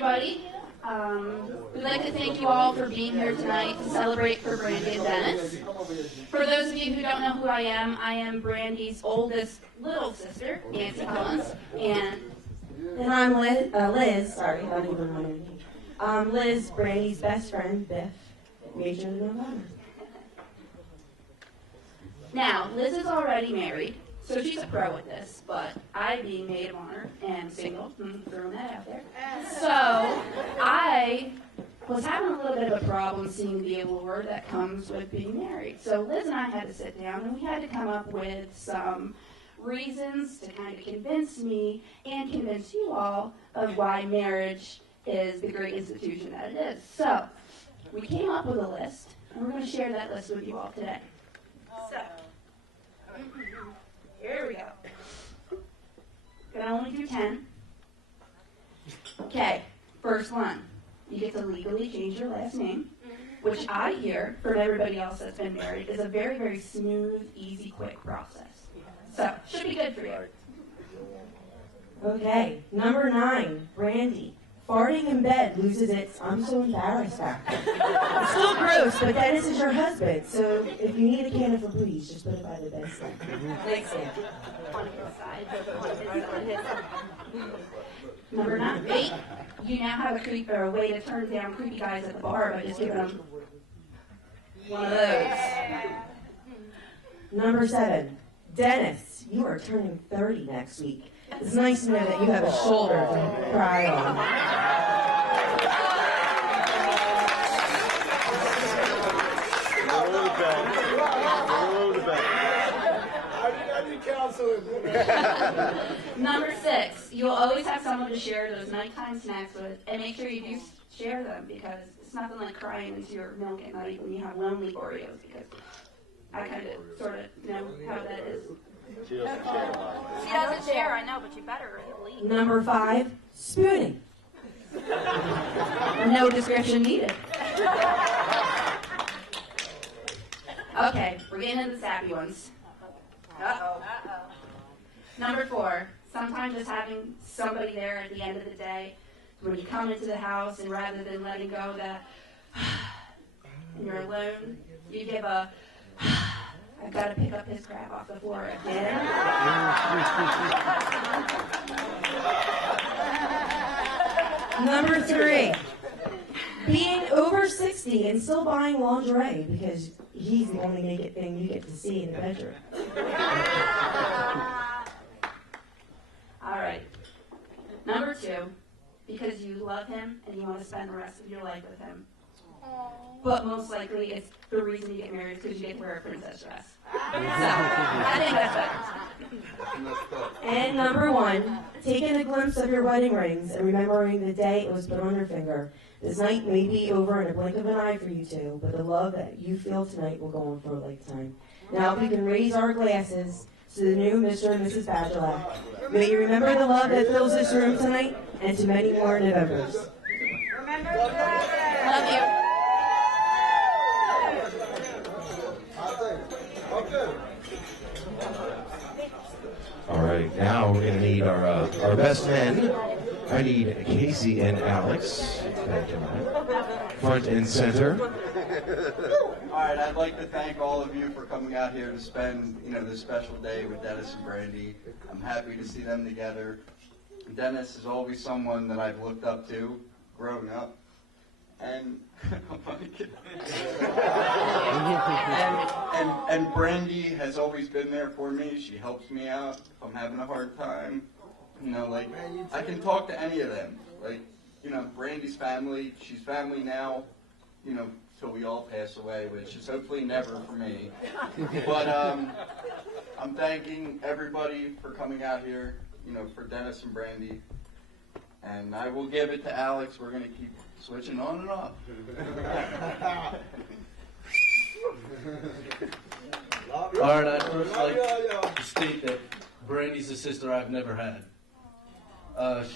everybody. We'd like to thank you all for being here tonight to celebrate for Brandy and Dennis. For those of you who don't know who I am Brandy's oldest little sister, Nancy Collins, and I'm Liz. Sorry, I don't even know my name. Liz, Brandy's best friend, Biff. Major November. Now, Liz is already married, so she's a pro at this, but I, being maid of honor and single, throwing that out there, so I was having a little bit of a problem seeing the allure that comes with being married. So Liz and I had to sit down, and we had to come up with some reasons to kind of convince me and convince you all of why marriage is the great institution that it is. So we came up with a list, and we're going to share that list with you all today. So, here we go. Gonna only do 10. Okay, first one. You get to legally change your last name, which I hear from everybody else that's been married is a very, very smooth, easy, quick process. So, should be good for you. Okay, number 9, Brandy. Farting in bed loses its "I'm so embarrassed" factor. It's still gross, but Dennis is your husband, so if you need a can of Febreze, just put it by the bedside. Thanks, Sam. On his side. Number 8, you now have a way to turn down creepy guys at the bar by just giving them one of those. Number 7, Dennis, you are turning 30 next week. It's nice to know that you have a shoulder to cry on. Number 6, you'll always have someone to share those nighttime snacks with, and make sure you do share them, because it's nothing like crying into your milk at night when you have lonely Oreos, because I kind of sort of know how that is. She doesn't share, I know, but you better leave. Number 5, spooning. No description needed. Okay, we're getting into the sappy ones. Uh-oh. Number 4, sometimes just having somebody there at the end of the day, when you come into the house, and rather than letting go that, and you're alone, you give a, I've got to pick up his crap off the floor again. Number 3, being over 60 and still buying lingerie because he's the only naked thing you get to see in the bedroom. All right. Number 2, because you love him and you want to spend the rest of your life with him. But most likely, it's the reason you get married is because you get to wear a princess dress. So, I think that's better. And number 1, taking a glimpse of your wedding rings and remembering the day it was put on your finger. This night may be over in a blink of an eye for you two, but the love that you feel tonight will go on for a lifetime. Now, if we can raise our glasses to the new Mr. and Mrs. Badulac, may you remember the love that fills this room tonight, and to many more Novembers. Remember that. Love you. All right, now we're going to need our best men. I need Casey and Alex, front and center. All right, I'd like to thank all of you for coming out here to spend, this special day with Dennis and Brandy. I'm happy to see them together. Dennis is always someone that I've looked up to growing up. And and Brandy has always been there for me. She helps me out if I'm having a hard time. I can talk to any of them. Brandy's family, she's family now, till we all pass away, which is hopefully never for me. But I'm thanking everybody for coming out here, for Dennis and Brandy. And I will give it to Alex. We're going to keep switching on and off. All right, I'd first like to state that Brandy's a sister I've never had.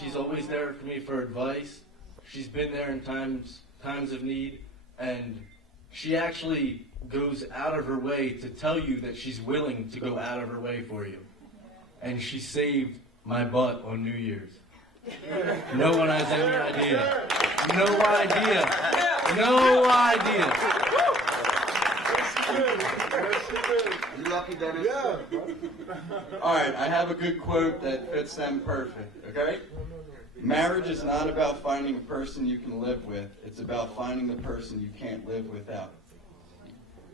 She's always there for me for advice. She's been there in times of need, and she actually goes out of her way to tell you that she's willing to go out of her way for you. And she saved my butt on New Year's. No one has any idea. No idea. No idea. You lucky, Dennis? Yeah. All right, I have a good quote that fits them perfect, okay? Marriage is not about finding a person you can live with. It's about finding the person you can't live without.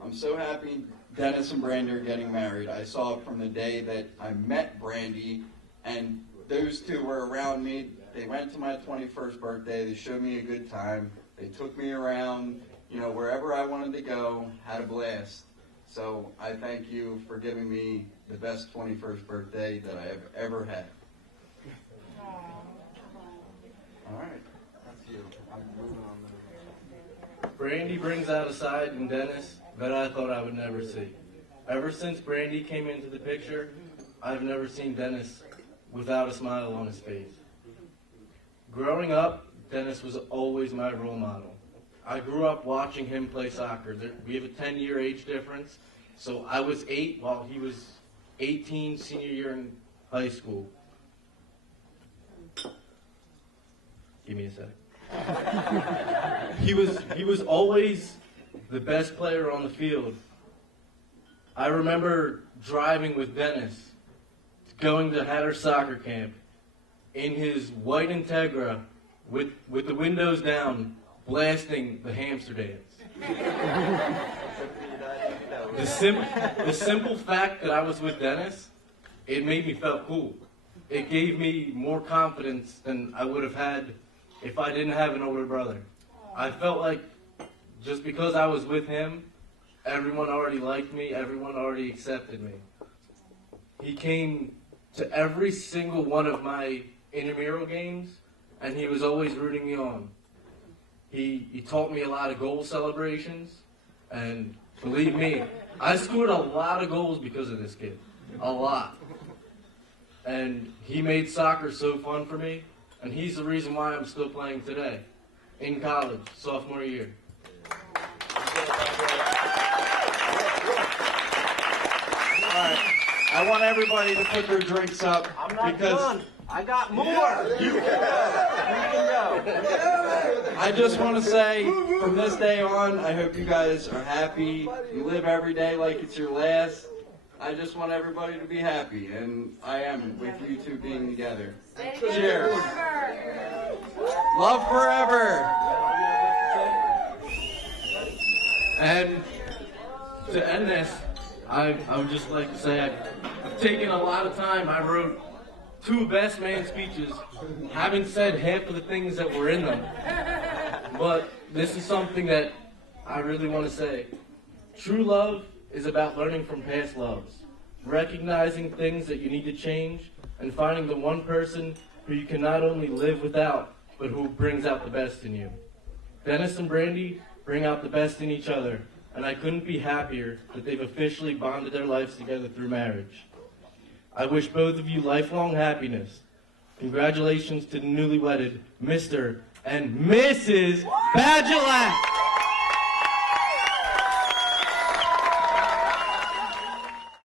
I'm so happy Dennis and Brandy are getting married. I saw it from the day that I met Brandy, and those two were around me. They went to my 21st birthday. They showed me a good time. They took me around, wherever I wanted to go, had a blast. So I thank you for giving me the best 21st birthday that I have ever had. All right, that's you. I'm moving on. Brandy brings out a side in Dennis that I thought I would never see. Ever since Brandy came into the picture, I've never seen Dennis without a smile on his face. Growing up, Dennis was always my role model. I grew up watching him play soccer. We have a 10-year age difference, so I was 8 while he was 18, senior year in high school. Give me a sec. He was always the best player on the field. I remember driving with Dennis, going to Hatter soccer camp in his white Integra with the windows down, blasting the hamster dance. The simple fact that I was with Dennis, it made me feel cool. It gave me more confidence than I would have had if I didn't have an older brother. I felt like just because I was with him, everyone already liked me, everyone already accepted me. He came to every single one of my intramural games, and he was always rooting me on. He taught me a lot of goal celebrations, and believe me, I scored a lot of goals because of this kid. A lot. And he made soccer so fun for me, and he's the reason why I'm still playing today, in college, sophomore year. Right. I want everybody to put their drinks up. I'm not done. I got more. You can go. I just want to say, from this day on, I hope you guys are happy. You live every day like it's your last. I just want everybody to be happy, and I am with you two being together. Cheers. Love forever. And to end this, I would just like to say I've taken a lot of time. I wrote 2 best man speeches. Haven't said half of the things that were in them. But this is something that I really want to say. True love is about learning from past loves, recognizing things that you need to change, and finding the one person who you can not only live without, but who brings out the best in you. Dennis and Brandy bring out the best in each other, and I couldn't be happier that they've officially bonded their lives together through marriage. I wish both of you lifelong happiness. Congratulations to the newly wedded Mr. and Mrs. Badulac.